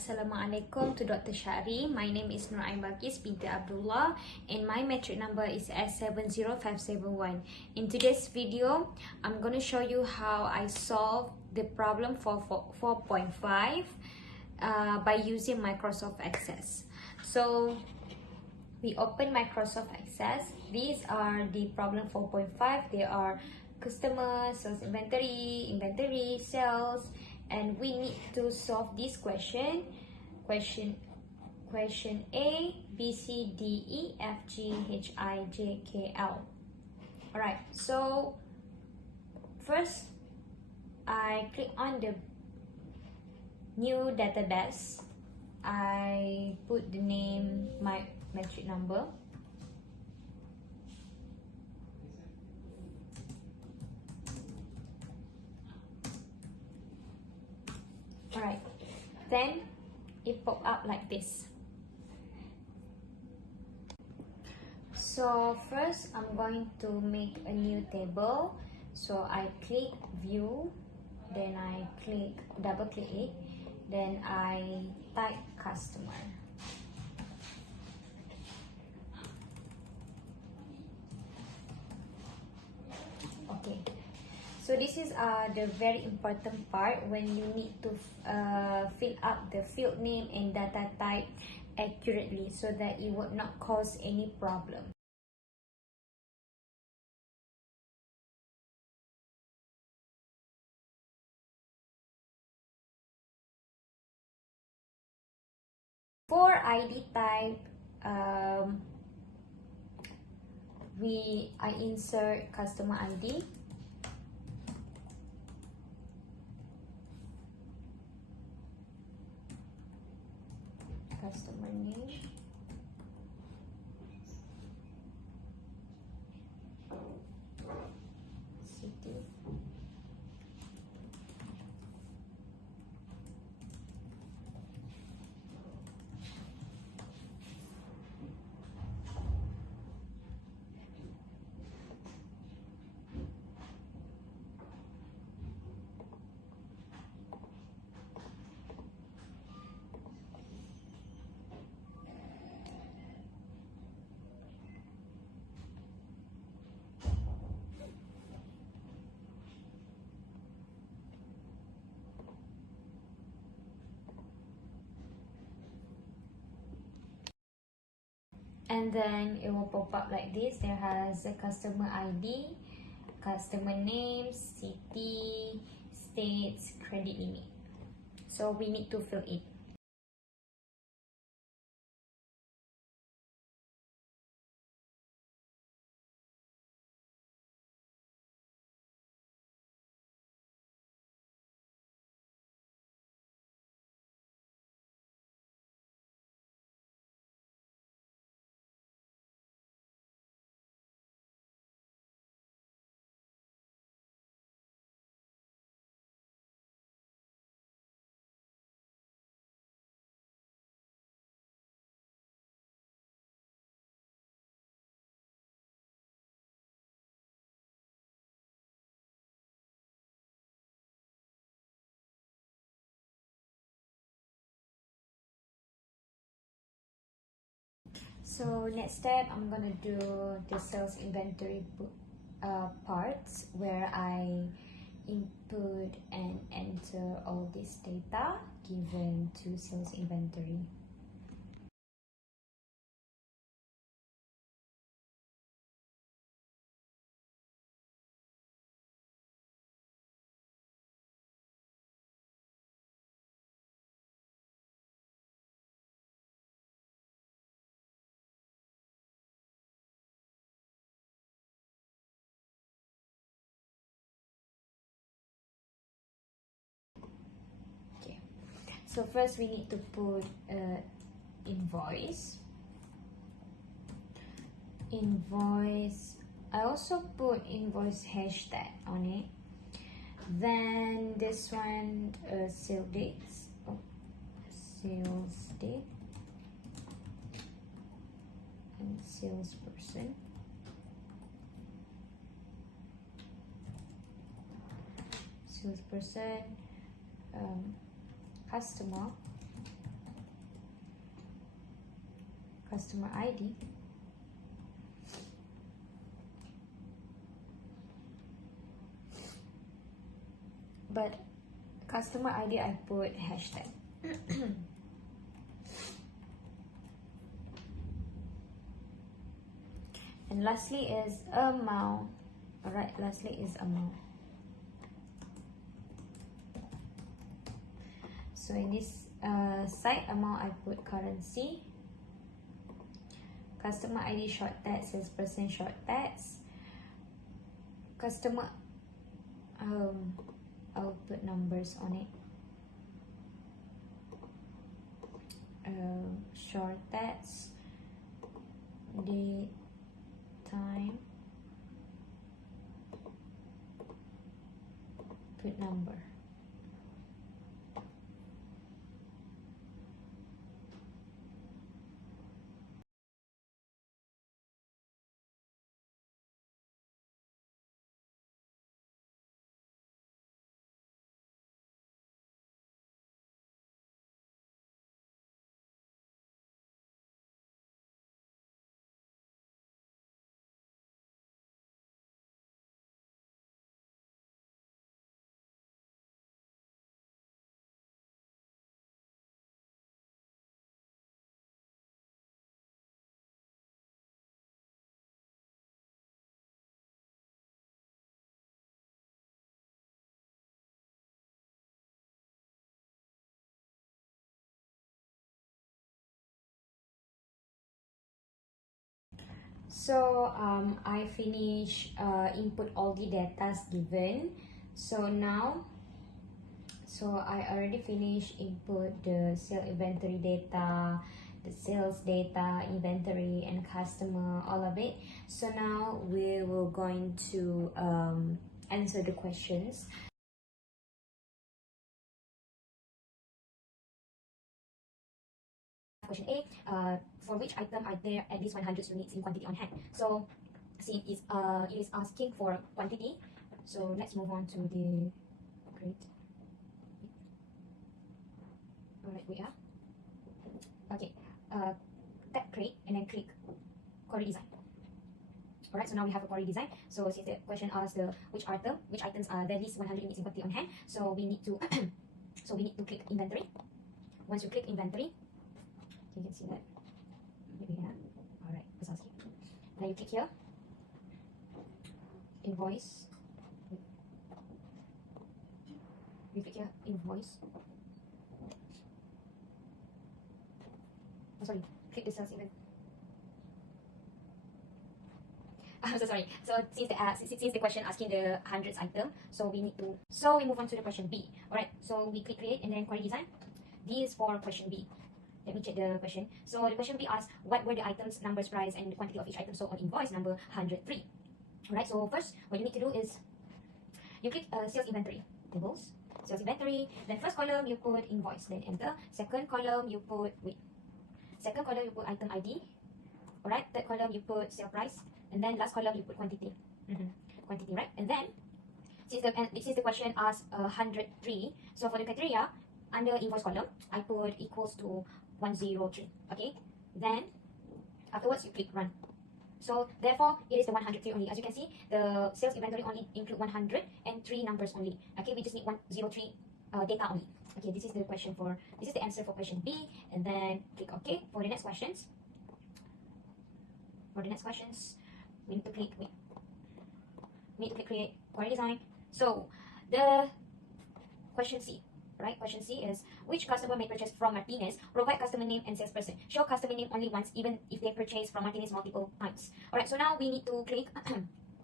Assalamualaikum to Dr. Syari. My name is Nur Ain Balqis, binti Abdullah, and my metric number is S70571. In today's video, I'm going to show you how I solve the problem for 4.5 by using Microsoft Access. So we open Microsoft Access. These are the problem 4.5. They are customer, sales inventory, sales, and we need to solve this question A, B, C, D, E, F, G, H, I, J, K, L. Alright, so first I click on the new database. I put the name, my metric number. Alright, then it pop up like this. So first I'm going to make a new table. So I click view, then I double click it, then I type customer. Okay. So this is the very important part when you need to fill up the field name and data type accurately so that it would not cause any problem. For ID type, I insert customer ID. Customer name, city, and then it will pop up like this. There has a customer ID, customer name, city, states, credit limit. So we need to fill it. So next step, I'm gonna do the sales inventory parts where I input and enter all this data given to sales inventory. So first we need to put invoice. I also put invoice hashtag on it. Then this one, sales dates. Sales date and salesperson. Salesperson. Customer, customer ID. But customer ID I put hashtag. And lastly is amount. Alright, lastly is amount. So in this site amount I put currency. Customer ID short text, salesperson short text. Customer I'll put numbers on it. Short text, date, time, put number. So I finish input all the data given. So now, I already finished input the sale inventory data, the sales data, inventory and customer, all of it. So now we will going to answer the questions. Question A, for which item are there at least 100 units in quantity on hand? So see, it is asking for quantity. So let's move on to the grade. Alright, we are. Okay, tap create and then click query design. Alright, so now we have a query design. So since the question asks which items are there at least 100 units in quantity on hand, so we need to click inventory. Once you click inventory, you can see that maybe here. Alright, let's ask you. Now you click here, invoice. You click here, invoice. Oh, sorry, click the sales event. I'm so sorry. So since the question asking the hundreds item, so we move on to the question B. Alright, so we click create and then query design. D is for question B. Let me check the question. So the question B asks what were the items, numbers, price, and the quantity of each item sold on invoice number 103. Alright, so first what you need to do is you click sales inventory tables, sales inventory, then first column you put invoice, then enter. Second column you put item ID. Alright, third column you put sale price, and then last column you put quantity. Quantity, right? And then since the question asks 103, so for the criteria under invoice column I put equals to 103. Okay, then afterwards you click run. So therefore it is the 103 only. As you can see, the sales inventory only include 100 and 3 numbers only. Okay, we just need 103 data only. Okay, this is the answer for question B, and then click OK for the next questions. For the next questions, we need to click create query design. So the question C, right? Question C is which customer may purchase from Martinez? Provide customer name and salesperson. Show customer name only once, even if they purchase from Martinez multiple times. Alright, so now we need to click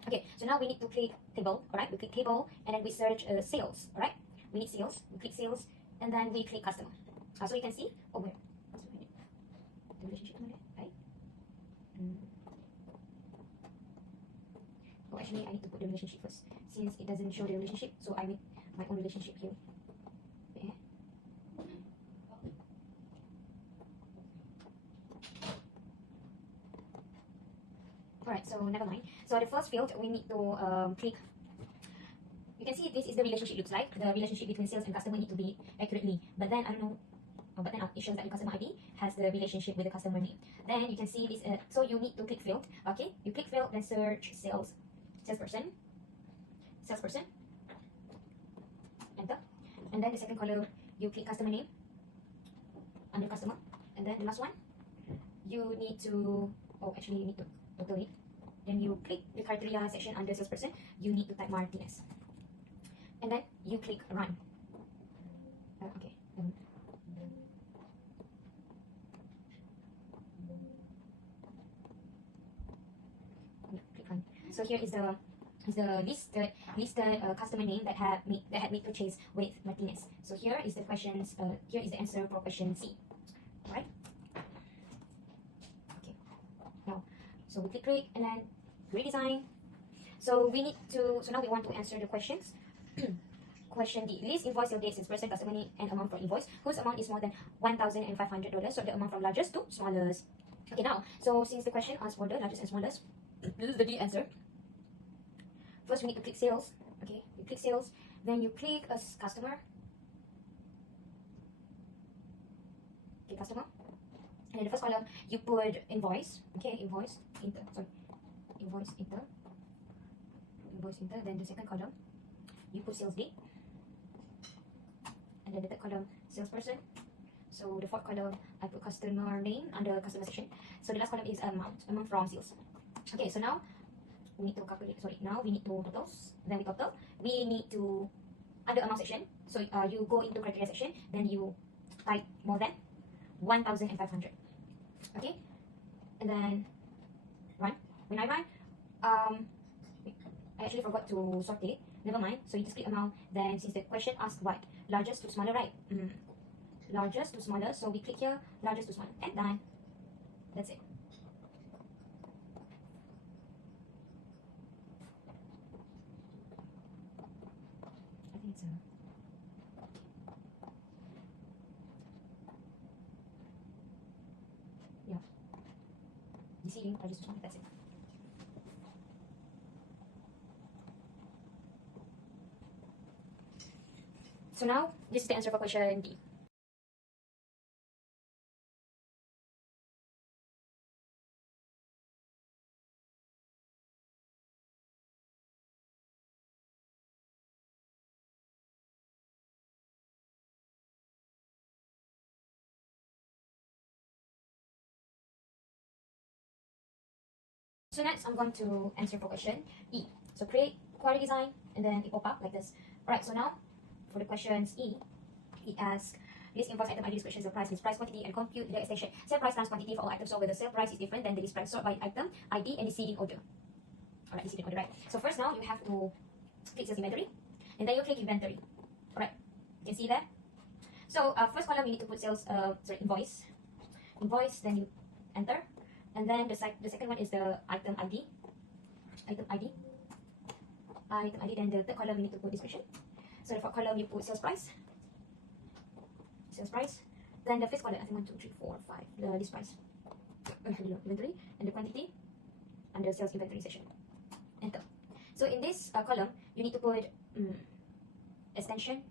okay, so now we need to click table. Alright, we click table and then we search sales. Alright, we need sales. We click sales and then we click customer. So you can see over the relationship on there, right? Oh, actually I need to put the relationship first since it doesn't show the relationship, so I make my own relationship here. Yeah. Alright, so never mind. So the first field we need to click. You can see this is the relationship looks like. The relationship between sales and customer need to be accurately, but then I don't know but then it shows that your customer ID has the relationship with the customer name. Then you can see this, so you need to click field. Okay, you click field, then search salesperson, enter. And then the second column, you click customer name under customer. And then the last one, you need to, you need to total it. Then you click the criteria section under salesperson, you need to type Martinez. And then you click run. Okay. Click run. So here is the listed customer name that had made purchase with Martinez. So here is the questions. Here is the answer for question C. Right? Okay. Now, so we click and then redesign. So we need to. So now we want to answer the questions. Question D. List invoice sale date, salesperson, customer name, and amount for invoice whose amount is more than $1,500. So the amount from largest to smallest. Okay, now, so since the question asks for the largest and smallest, this is the D answer. First, we need to click sales. Okay, you click sales, then you click as customer. Okay, customer. And in the first column, you put invoice. Okay, invoice, enter. Sorry, invoice, enter. Invoice, enter. Then the second column, you put sales date. And then the third column, salesperson. So the fourth column, I put customer name under customer section. So the last column is amount from sales. Okay, so now we need to calculate. Sorry, now we need to totals. Then we total. We need to under amount section. So you go into criteria section. Then you type more than 1,500. Okay, and then run. When I run, I actually forgot to sort it. Never mind. So you just click amount. Then since the question asked what, largest to smaller, right? Largest to smaller. So we click here, largest to smaller, and done. That's it. I think it's yeah. DC, largest to smaller. That's it. So now, this is the answer for question D. So next, I'm going to answer for question E. So create query design, and then it pop up like this. Alright, so now, for the questions E, it asks, list invoice item ID description, sale price, list price quantity, and compute the extension. Sale price times quantity for all items, so whether sale price is different than the list price. Sort by item, ID, and descending order. Alright, descending order, right? So first now, you have to click sales inventory, and then you click inventory. Alright, you can see that? So first column, you need to put sales, invoice, then you enter. And then the second one is the item ID. Then the third column you need to put description. So the fourth column you put sales price. Then the fifth column, I think 1, 2, 3, 4, 5. The list price. Inventory and the quantity under sales inventory section. Enter. So in this column you need to put extension.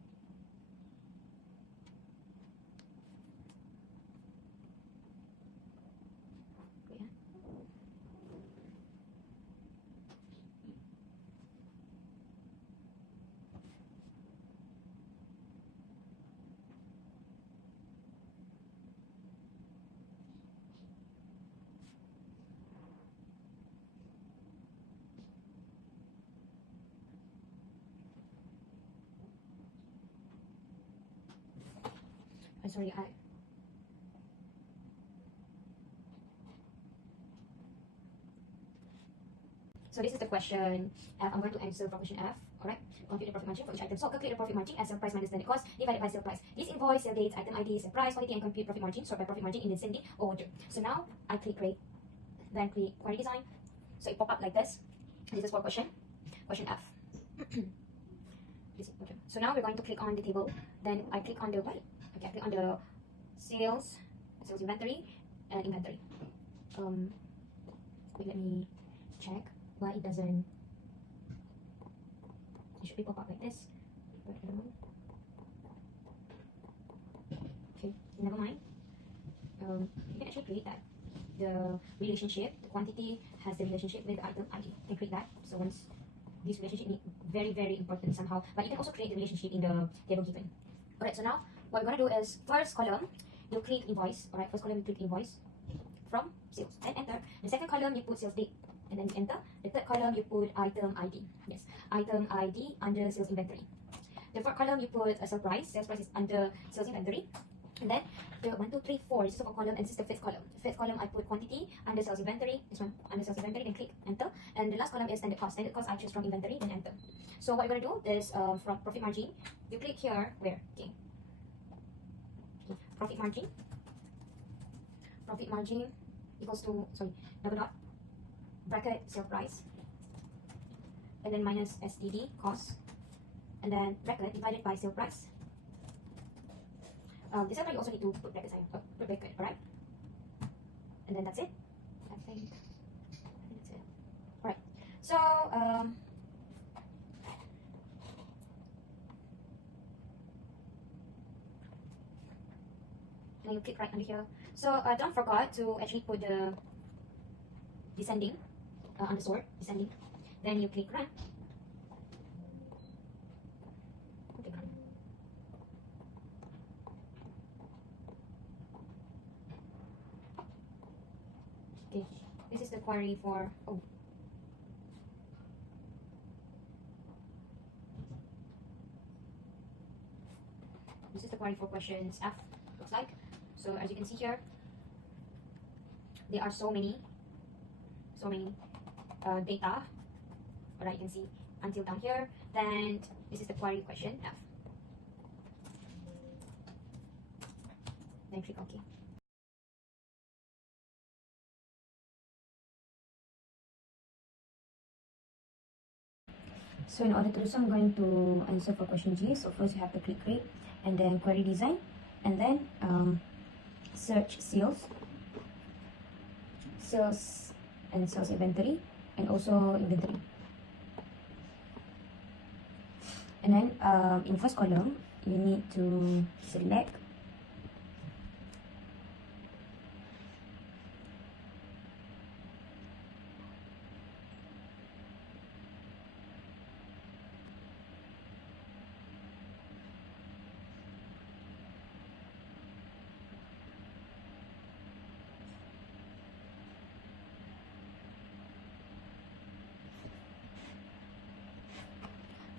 Sorry, so this is the question F. I'm going to answer for question F. Alright, compute the profit margin for each item. So calculate the profit margin as sale price minus standard cost divided by sale price. This invoice, sale dates, item ID, sale price, quantity, and compute profit margin. Sort by profit margin in descending order. So now I click create, then click query design. So it pop up like this. This is for question F. So now we're going to click on the table. Then I click on the what? Okay, I click on the sales inventory, and inventory. Wait, let me check why it doesn't. It should be pop up like this, but I don't know. Okay, never mind. You can actually create that. The relationship, the quantity has the relationship with the item ID. You can create that. So once this relationship is very, very important somehow, but you can also create the relationship in the table given. Alright, so now what we're gonna do is first column, you click invoice. Alright, first column you click invoice from sales and enter. The second column you put sales date and then you enter. The third column you put item ID. Yes, item ID under sales inventory. The fourth column you put a sales price. Sales price is under sales inventory. And then the 1, 2, 3, 4 is the fourth column, and this is the fifth column. The fifth column I put quantity under sales inventory. This one under sales inventory, then click enter. And the last column is standard cost. Standard cost I choose from inventory, then enter. So what you're gonna do is from profit margin, you click here where? Okay. Profit margin. Profit margin equals to double dot bracket sale price, and then minus STD cost, and then bracket divided by sale price. This one you also need to put bracket sign, put bracket, alright? And then that's it. I think that's it. Alright. So and you click right under here. So don't forget to actually put the descending on the sort, descending. Then you click run. Click run. Okay, this is the query for this is the query for questions F, looks like. So as you can see here, there are so many data. Alright, you can see until down here. Then this is the query question F. Then click OK. So in order to do so, I'm going to answer for question G. So first you have to click create, and then query design, and then search sales and sales inventory, and also inventory. And then in first column, you need to select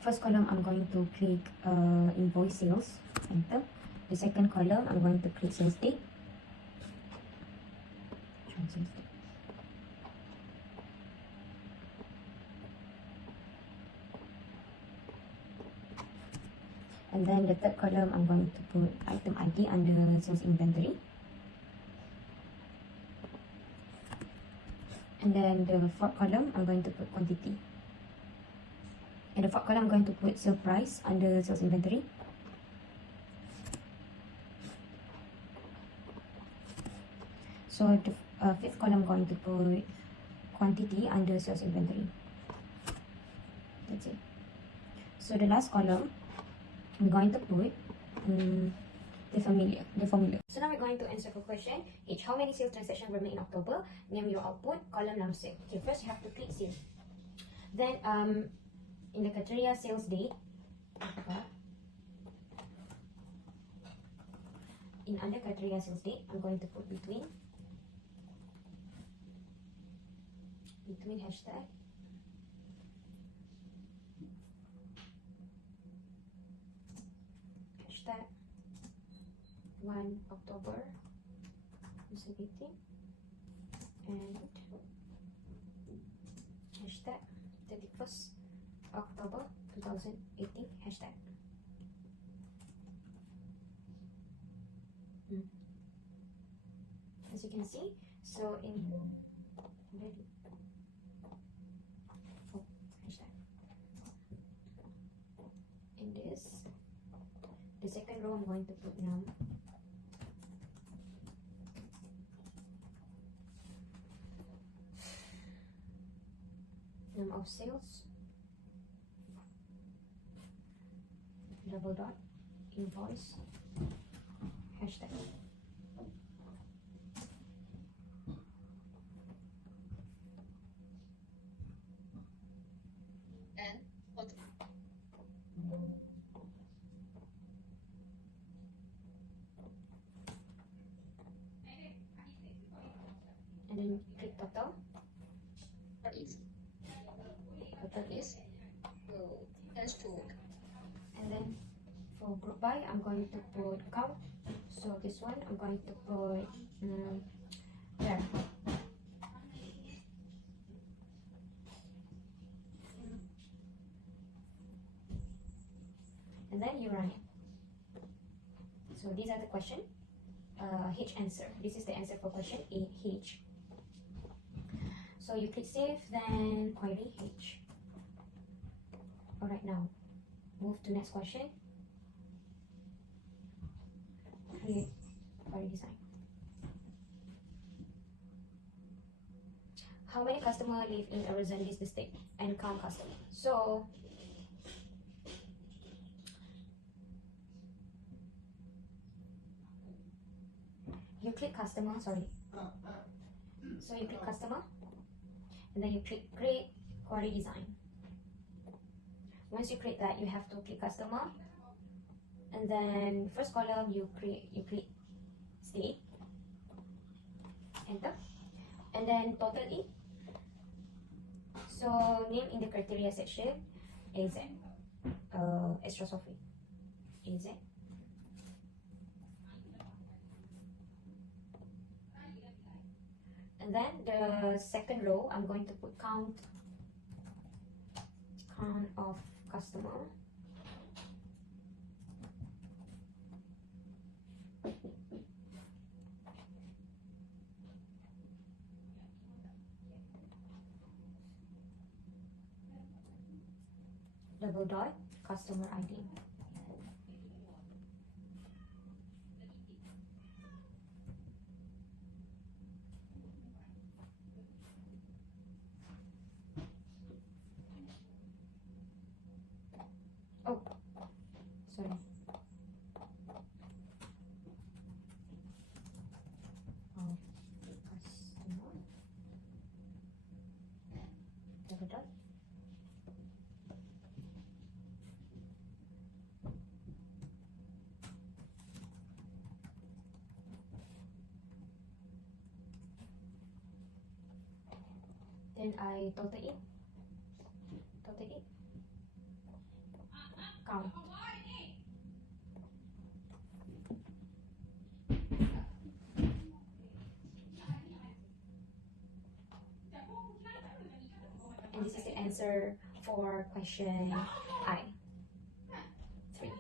first column. I'm going to click invoice sales, enter. The second column, I'm going to click sales date. And then the third column, I'm going to put item ID under sales inventory. And then the fourth column, I'm going to put quantity. And the fourth column, I'm going to put sale price under sales inventory. So the fifth column, I'm going to put quantity under sales inventory. That's it. So the last column, I'm going to put the formula. So now we're going to answer for question H. How many sales transactions were made in October? Name your output, column number sale. Okay, first you have to click sale. Then in the criteria sales date, in under criteria sales date, I'm going to put between hashtag hashtag 1 October 2018 and hashtag 31st October 2018 hashtag. As you can see, so in hashtag. In this, the second row, I'm going to put num of sales, double dot invoice hashtag. total is total is S2. and then for group by I'm going to put count. So this one I'm going to put there. And then you run it. So these are the question. H answer. This is the answer for question A, H. So you click save, then query H. Alright, now move to next question. Create query design. How many customers live in Arizona business district and count customer? So you click customer, sorry. So you click customer and then you click create query design. Once you create that, you have to click customer and then first column you click state, enter, and then total E. So name in the criteria section AZ, extra software AZ. And then the second row, I'm going to put count of customer. Double dot customer ID. Oh, sorry. Oh, customer. Double dot. Then I total it. Count. And this is the answer for question I. 3.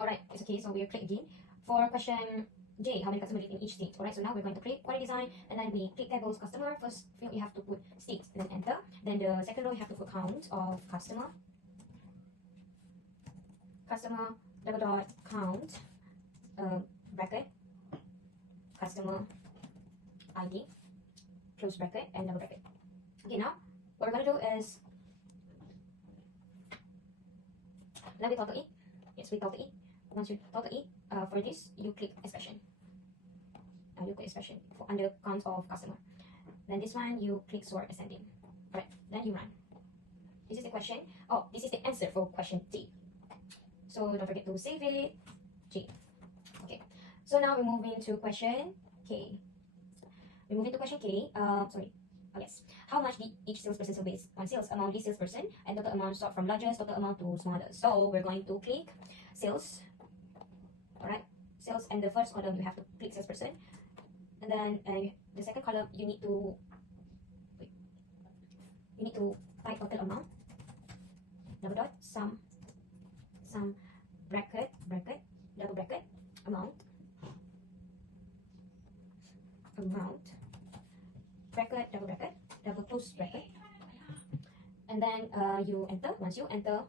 Alright, it's okay, so we'll click again. For question J, how many customers live in each state? Alright, so now we're going to create query design, and then we click tables customer. First field you have to put state, then enter. Then the second row you have to put count of customer. Customer, double dot, count, bracket, customer ID, close bracket, and double bracket. Okay, now what we're going to do is, now we total it. Yes, we total it. Once you total it, for this, you click expression. You click expression for under count of customer. Then this one, you click sort ascending. Right, then you run. This is the question. Oh, this is the answer for question T. So don't forget to save it. G. Okay. So now we move into question K. We move into question K. Sorry. Oh yes. How much did each salesperson sell based on sales amount each salesperson and total amount sort from largest total amount to smallest. So we're going to click sales. Alright, sales, and the first column you have to click salesperson, and then the second column you need to you need to type total amount, double dot, sum, bracket, double bracket, amount, bracket, double close bracket, and then you enter. Once you enter,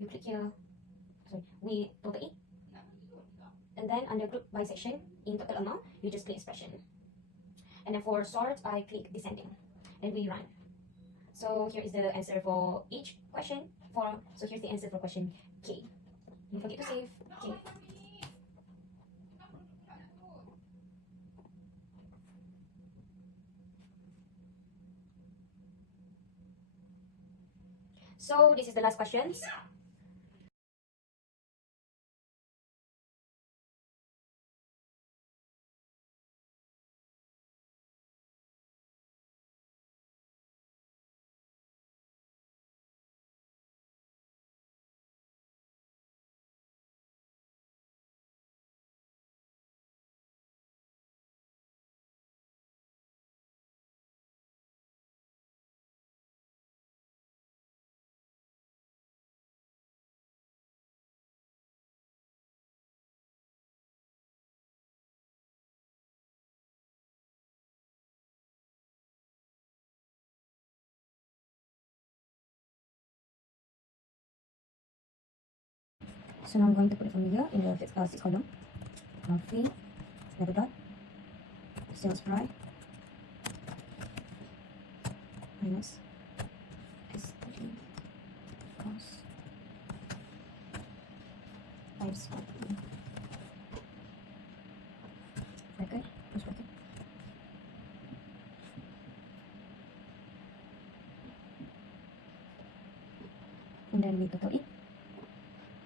you click here. Sorry, we total it, and then under group by section in total amount, you just click expression. And then for sort, I click descending, and we run. So here is the answer for each question. So here's the answer for question K. Don't forget to save K. So this is the last questions. So now I'm going to put the formula in the sixth column. Monthly, double dot, sales price minus S7 cost times bracket, close bracket. And then we total it.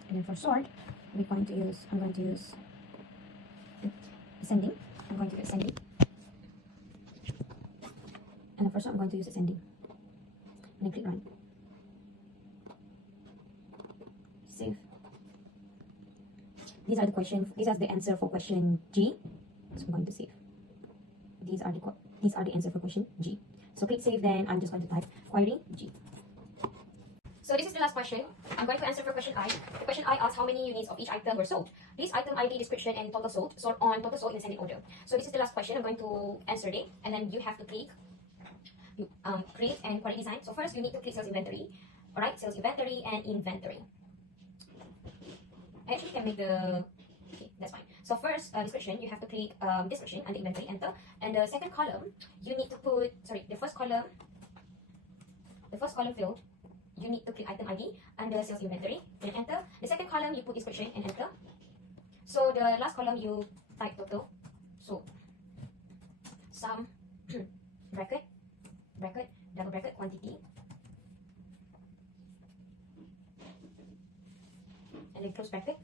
And then for sort, I'm going to use ascending. I'm going to do ascending. And the first one I'm going to use ascending. And then click run. Save. These are the answer for question G. So I'm going to save. These are the answer for question G. So click save, then I'm just going to type query G. So this is the last question. I'm going to answer for question I. The question I asks how many units of each item were sold. This item ID, description, and total sold. Sort on total sold in ascending order. So this is the last question. I'm going to answer it, and then you have to click create and quality design. So first you need to click sales inventory. Alright, sales inventory and inventory. I actually can make the okay, that's fine. So first description, you have to click description under inventory, enter. And the second column, you need to put the first column field. You need to click item ID under sales inventory and enter. The second column you put description and enter. So the last column you type total. So sum bracket, double bracket, quantity, and then close bracket,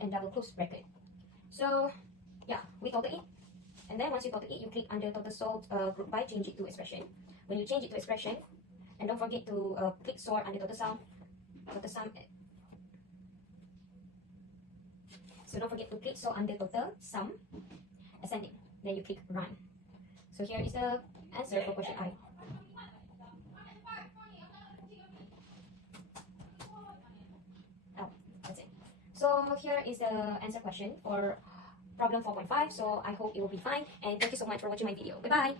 and double close bracket. So yeah, we total it. And then once you total it, you click under total sold group by, change it to expression. When you change it to expression, and don't forget to click sort under total sum. So don't forget to click sort under total sum, ascending. Then you click run. So here is the answer for question I. Oh, that's it. So here is the answer question for problem 4.5. So I hope it will be fine, and thank you so much for watching my video. Goodbye.